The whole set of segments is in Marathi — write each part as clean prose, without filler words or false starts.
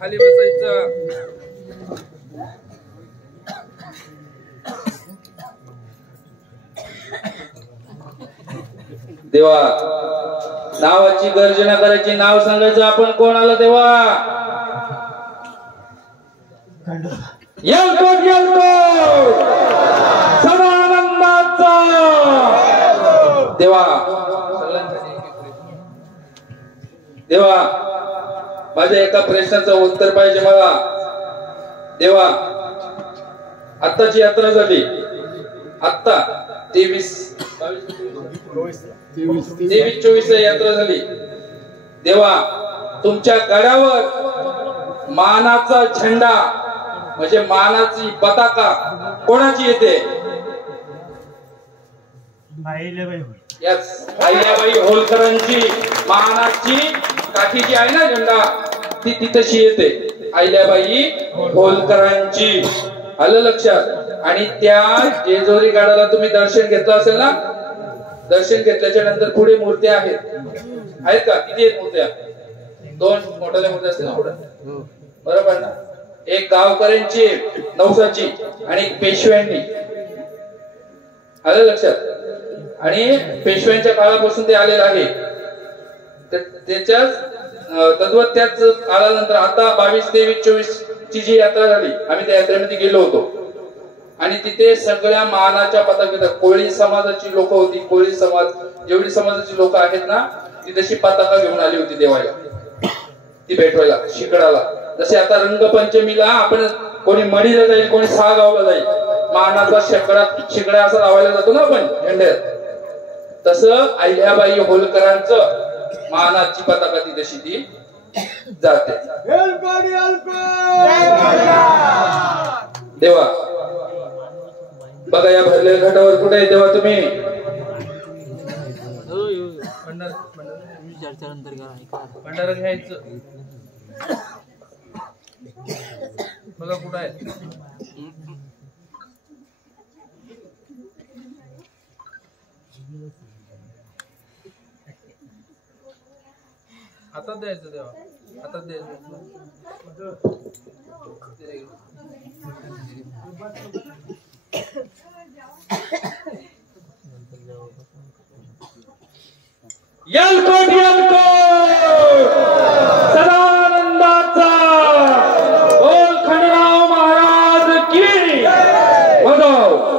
खाली बसायचं. देवा नावाची गर्जना करायची, नाव सांगायचं. आपण कोण आलं देवा? येतो सदानंदाचा देवा. देवा माझ्या एका प्रश्नाचं उत्तर पाहिजे मला. देवा आत्ताची यात्रा झाली, आत्ता 23-24 यात्रा झाली. देवा तुमच्या गडावर मानाचा झेंडा म्हणजे मानाची पताका कोणाची येते? अहिल्याबाई होलकरांची मानाची काठी जी आहे ना झेंडा, ती तिथशी येते. अहिल्याबाई होलकरांची. आलं लक्षात? आणि त्या जेजुरी गडाला तुम्ही दर्शन घेतलं असेल ना? दर्शन घेतल्याच्या नंतर पुढे मूर्त्या आहेत का? किती आहेत मूर्त्या? 2 मोठ्या मूर्त्या असतील ना पुढे, बरोबर ना? एक गावकऱ्यांची, नवसाची आणि एक पेशव्यांनी. आलं लक्षात? आणि पेशव्यांच्या काळापासून ते आलेलं आहे. त्याच्याच तद्वत त्याच काळानंतर आता 22-23-24 ची जी यात्रा झाली, आम्ही त्या यात्रेमध्ये गेलो होतो आणि तिथे सगळ्या मानाच्या पताका, कोळी समाजाची लोक होती. कोळी समाज जेवढी समाजाची लोक आहेत ना, ती तशी पताका घेऊन आली होती देवाला, ती भेटवायला शिकडाला. जसे आता रंगपंचमीला आपण कोणी मडीला जाईल, कोणी सागावला जाईल, मानाचा शिकडा असा लावायला जातो ना आपण झेंड्यात, तसं अहिल्याबाई होलकरांचं मानाची पताका ती तशी ती जाते. देवा बघा या भरलेल्या घाटावर कुठे आहे देवा तुम्ही भंडारा घ्यायचं बघा कुठं आहे हातात द्यायचं देवा हातात द्यायचं यलकोट सदानंदाचा बोल खंडराव महाराज की बजाव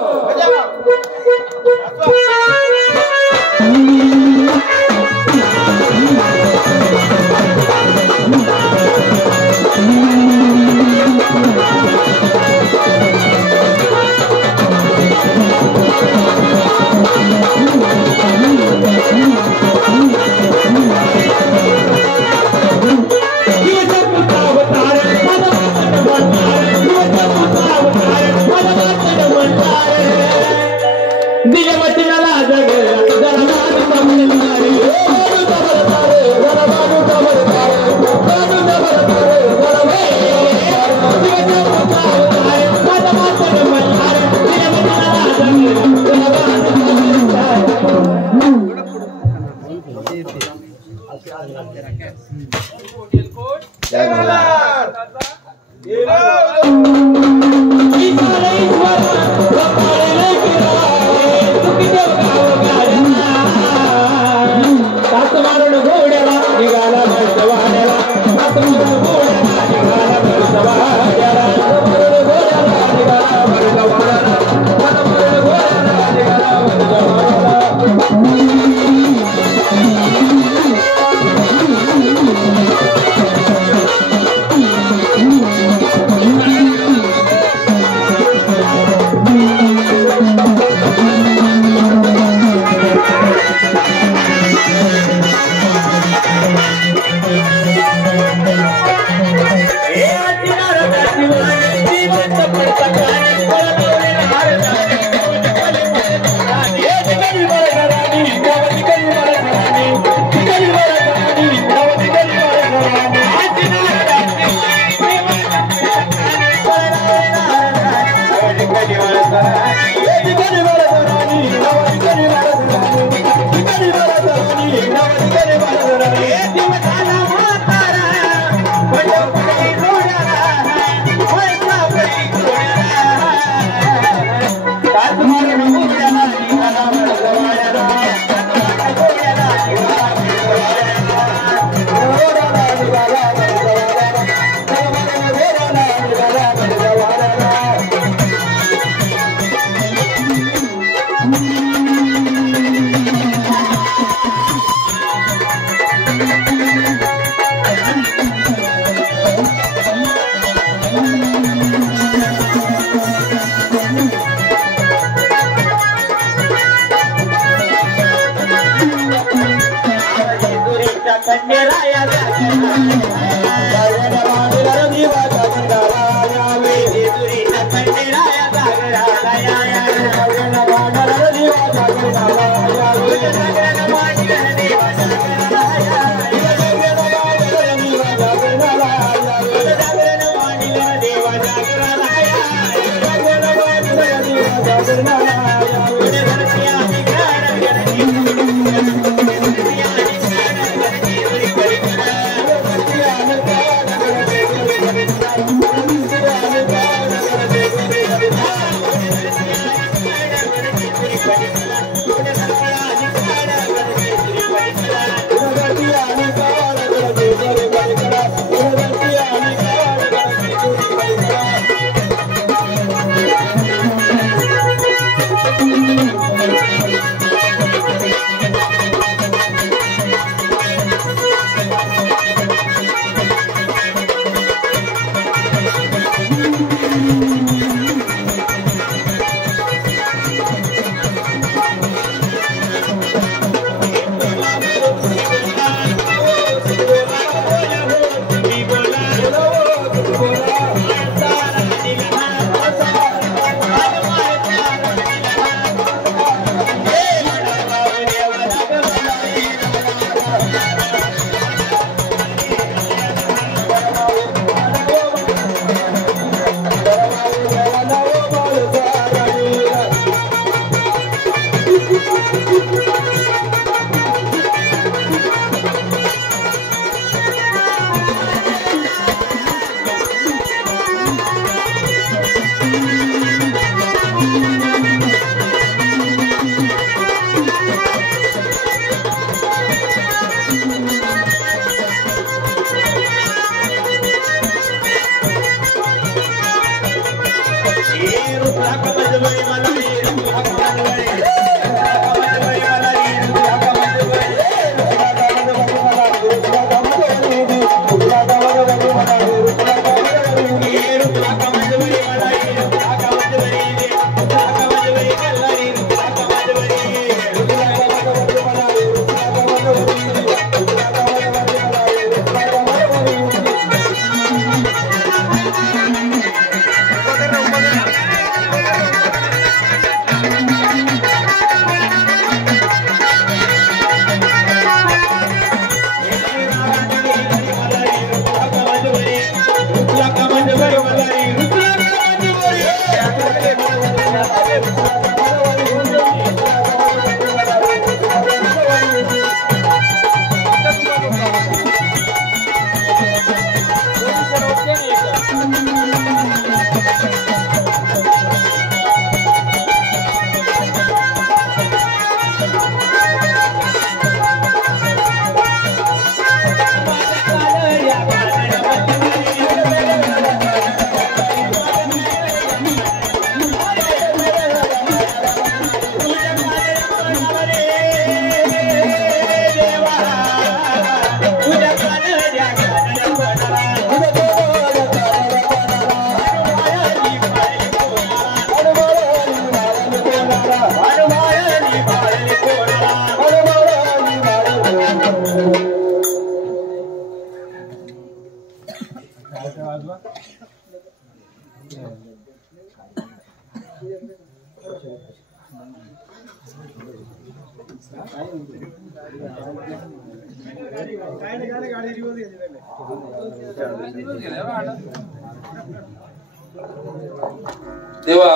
देवा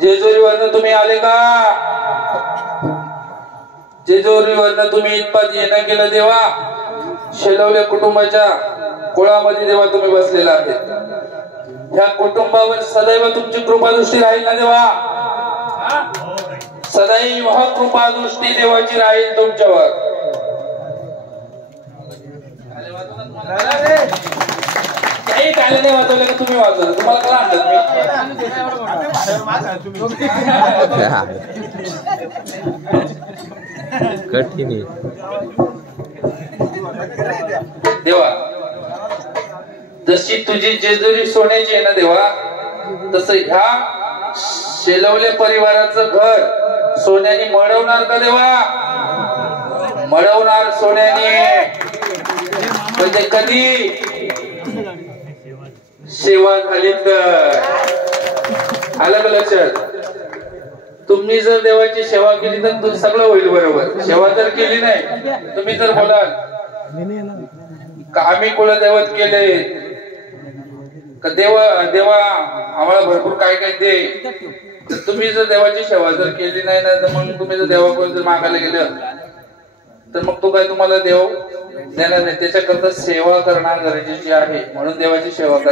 जेजुरीवरनं तुम्ही आले का? जेजुरीवरनं तुम्ही इथपात येणं केलं देवा. शेलवले कुटुंबाच्या कोळामध्ये देवा तुम्ही बसलेला आहे. ह्या कुटुंबावर सदैव तुमची कृपादृष्टी राहील ना देवा. सदैव कृपादृष्टी देवाची राहील तुमच्यावर. काही कायला नाही वाजवलं का तुम्ही वाजवलं? तुम्हाला काय आणतात कठीण देवा. जशी तुझी जेजुरी सोन्याची आहे ना देवा, तसं ह्या शेलवले परिवाराचं घर सोन्याने मळवणार का देवा? मळवणार सोन्याने. म्हणजे कधी सेवा झाली तर. आलं का लक्षात? तुम्ही जर देवाची सेवा केली तर सगळं होईल बरोबर. सेवा जर केली नाही, तुम्ही जर बोलाल का आम्ही कुलदैवत केले का देवा आम्हाला भरपूर काय काय दे, तर तुम्ही जर देवाची सेवा जर केली नाही ना, तर मग तुम्ही जर देवाकडून जर मागायला गेलं तर मग तो काय तुम्हाला देव देणार नाही. त्याच्याकरता सेवा करणं गरजेची आहे. म्हणून देवाची सेवा करायची.